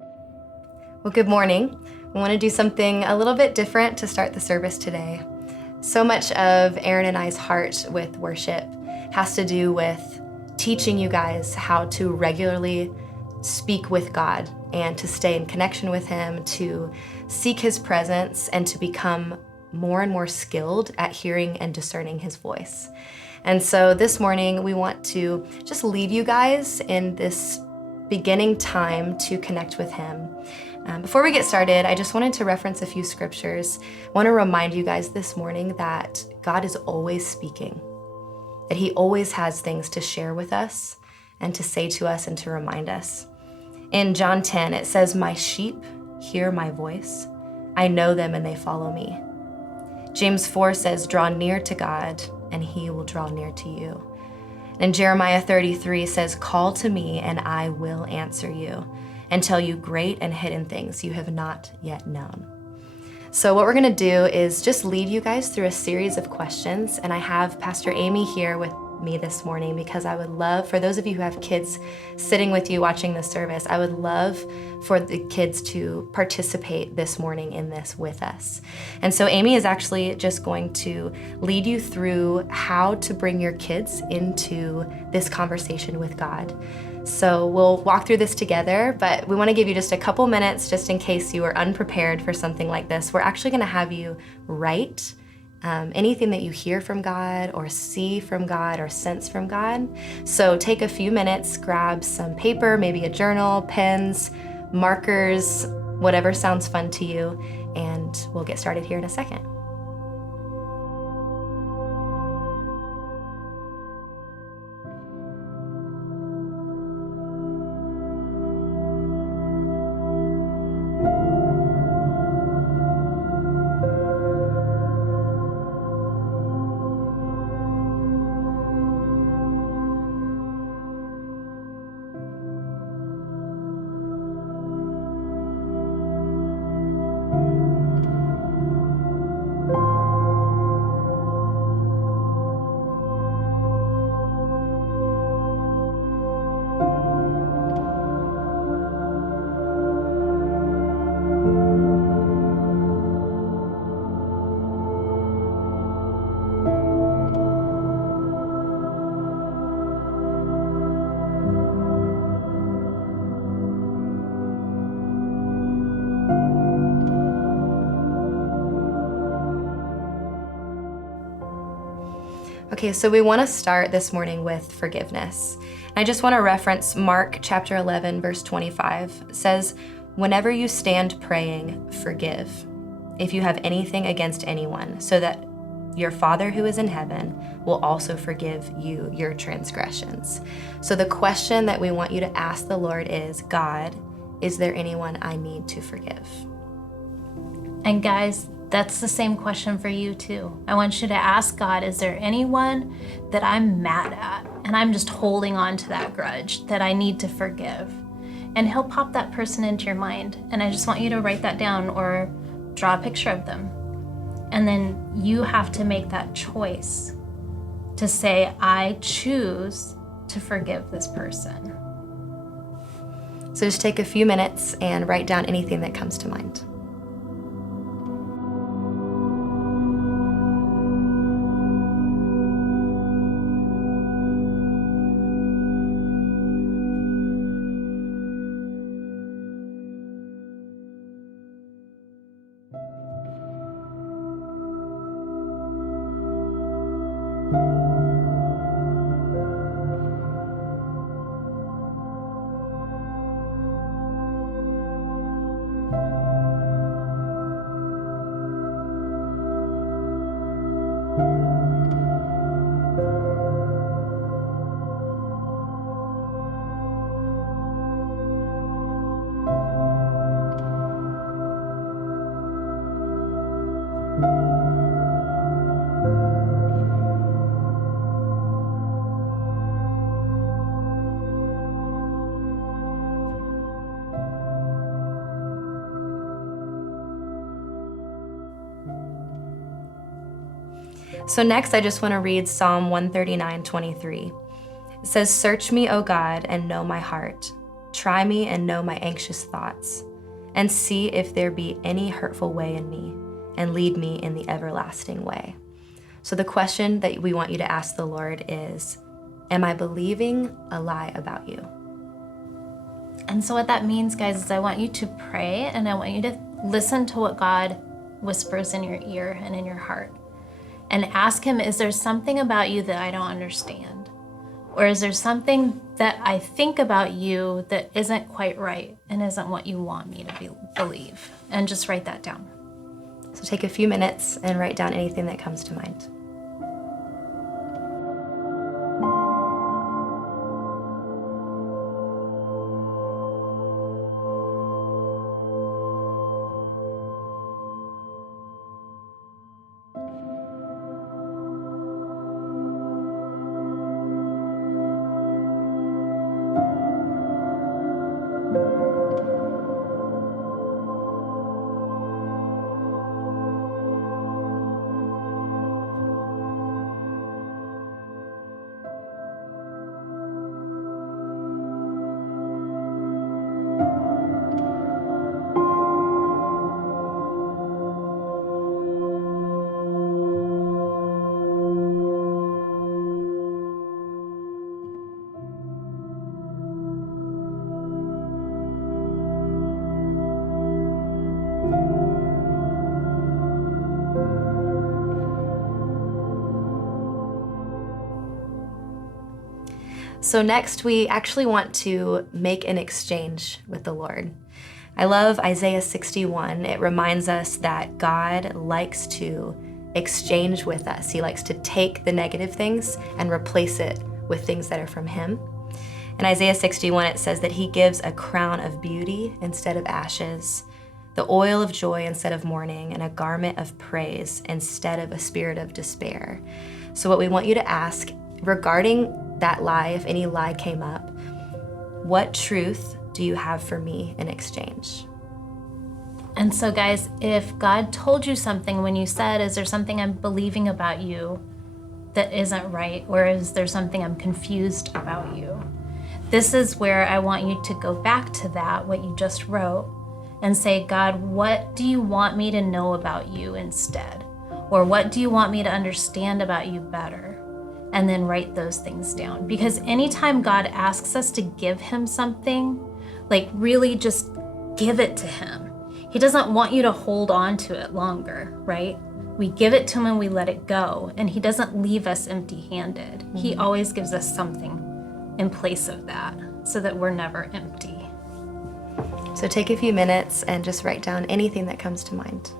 Well, good morning. We want to do something a little bit different to start the service today. So much of Aaron and I's heart with worship has to do with teaching you guys how to regularly speak with God and to stay in connection with Him, to seek His presence, and to become more and more skilled at hearing and discerning His voice. And so this morning, we want to just lead you guys in this beginning time to connect with Him. Before we get started, I just wanted to reference a few scriptures. I want to remind you guys this morning that God is always speaking, that He always has things to share with us and to say to us and to remind us. In John 10, it says, "My sheep hear my voice. I know them and they follow me." James 4 says, "Draw near to God and He will draw near to you." And Jeremiah 33 says, "Call to me and I will answer you and tell you great and hidden things you have not yet known." So what we're gonna do is just lead you guys through a series of questions, and I have Pastor Amy here with me this morning because I would love, for those of you who have kids sitting with you watching this service, I would love for the kids to participate this morning in this with us. And so Amy is actually just going to lead you through how to bring your kids into this conversation with God. So we'll walk through this together, but we want to give you just a couple minutes just in case you are unprepared for something like this. We're actually going to have you write anything that you hear from God or see from God or sense from God. So take a few minutes, grab some paper, maybe a journal, pens, markers, whatever sounds fun to you, and we'll get started here in a second. Okay, so we want to start this morning with forgiveness. I just want to reference Mark chapter 11, verse 25. It says, "Whenever you stand praying, forgive if you have anything against anyone, so that your Father who is in heaven will also forgive you your transgressions." So the question that we want you to ask the Lord is, God, is there anyone I need to forgive? And guys, that's the same question for you too. I want you to ask God, is there anyone that I'm mad at and I'm just holding on to that grudge that I need to forgive? And He'll pop that person into your mind. And I just want you to write that down or draw a picture of them. And then you have to make that choice to say, I choose to forgive this person. So just take a few minutes and write down anything that comes to mind. So next, I just want to read Psalm 139:23. It says, "Search me, O God, and know my heart. Try me and know my anxious thoughts, and see if there be any hurtful way in me, and lead me in the everlasting way. So the question that we want you to ask the Lord is, am I believing a lie about you? And so what that means, guys, is I want you to pray and I want you to listen to what God whispers in your ear and in your heart. And ask him, is there something about you that I don't understand? Or is there something that I think about you that isn't quite right and isn't what you want me to believe? And just write that down. So take a few minutes and write down anything that comes to mind. So next, we actually want to make an exchange with the Lord. I love Isaiah 61. It reminds us that God likes to exchange with us. He likes to take the negative things and replace it with things that are from him. In Isaiah 61, it says that he gives a crown of beauty instead of ashes, the oil of joy instead of mourning, and a garment of praise instead of a spirit of despair. So what we want you to ask regarding that lie, if any lie came up, what truth do you have for me in exchange? And so, guys, if God told you something when you said, is there something I'm believing about you that isn't right? Or is there something I'm confused about you? This is where I want you to go back to that, what you just wrote, and say, God, what do you want me to know about you instead? Or what do you want me to understand about you better? And then write those things down. Because anytime God asks us to give him something, like really just give it to him. He doesn't want you to hold on to it longer, right? We give it to him and we let it go. And he doesn't leave us empty-handed. Mm-hmm. He always gives us something in place of that so that we're never empty. So take a few minutes and just write down anything that comes to mind.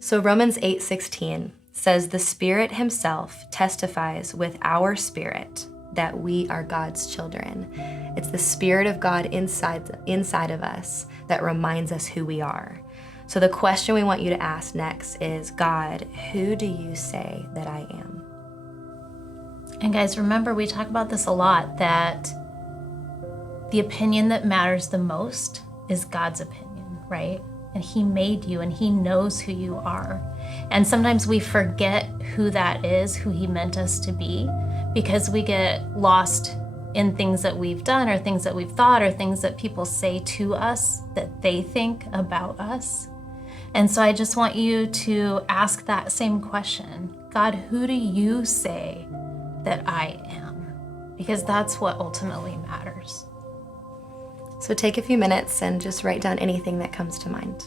So Romans 8:16 says, the Spirit himself testifies with our spirit that we are God's children. It's the Spirit of God inside of us that reminds us who we are. So the question we want you to ask next is, God, who do you say that I am? And guys, remember, we talk about this a lot, that the opinion that matters the most is God's opinion, right? And he made you and he knows who you are. And sometimes we forget who that is, who he meant us to be, because we get lost in things that we've done or things that we've thought or things that people say to us that they think about us. And so I just want you to ask that same question. God, who do you say that I am? because that's what ultimately matters. So take a few minutes and just write down anything that comes to mind.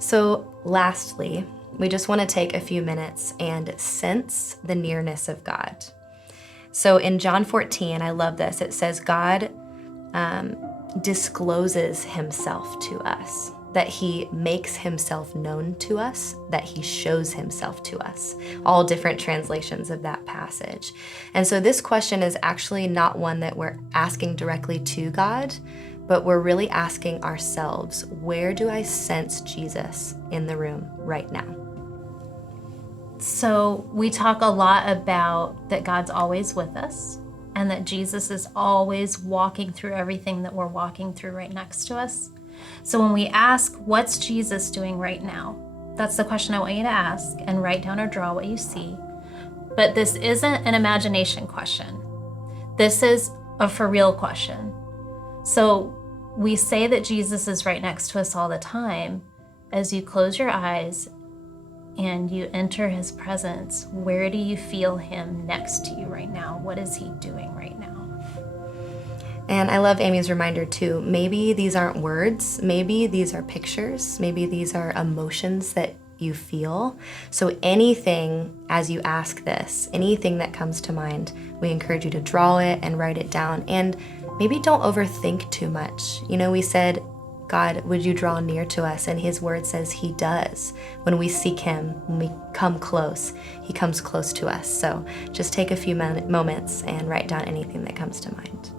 So lastly, we just want to take a few minutes and sense the nearness of God. So in John 14, I love this. It says God discloses himself to us, that he makes himself known to us, that he shows himself to us. All different translations of that passage. And so this question is actually not one that we're asking directly to God, but we're really asking ourselves, where do I sense Jesus in the room right now? So we talk a lot about that God's always with us and that Jesus is always walking through everything that we're walking through right next to us. So when we ask, what's Jesus doing right now? That's the question I want you to ask, and write down or draw what you see. But this isn't an imagination question. This is a for real question. So we say that Jesus is right next to us all the time. As you close your eyes and you enter his presence, where do you feel him next to you right now? What is he doing right now? And I love Amy's reminder too. Maybe these aren't words. Maybe these are pictures. Maybe these are emotions that you feel. So anything, as you ask this, anything that comes to mind, we encourage you to draw it and write it down. And maybe don't overthink too much. You know, we said, God, would you draw near to us? And his word says he does. When we seek him, when we come close, he comes close to us. So just take a few moments and write down anything that comes to mind.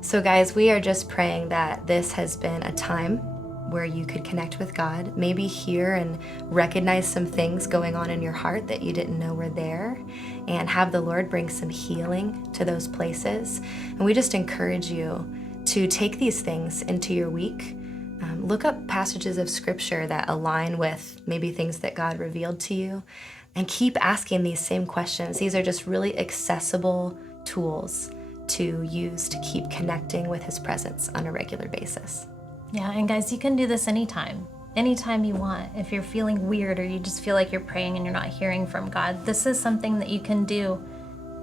So guys, we are just praying that this has been a time where you could connect with God, maybe hear and recognize some things going on in your heart that you didn't know were there, and have the Lord bring some healing to those places. And we just encourage you to take these things into your week. Look up passages of scripture that align with maybe things that God revealed to you, and keep asking these same questions. These are just really accessible tools to use to keep connecting with his presence on a regular basis. Yeah, and guys, you can do this anytime you want. If you're feeling weird or you just feel like you're praying and you're not hearing from God, this is something that you can do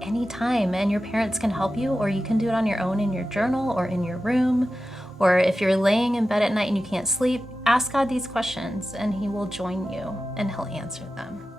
anytime, and your parents can help you, or you can do it on your own in your journal or in your room, or if you're laying in bed at night and you can't sleep, ask God these questions and he will join you and he'll answer them.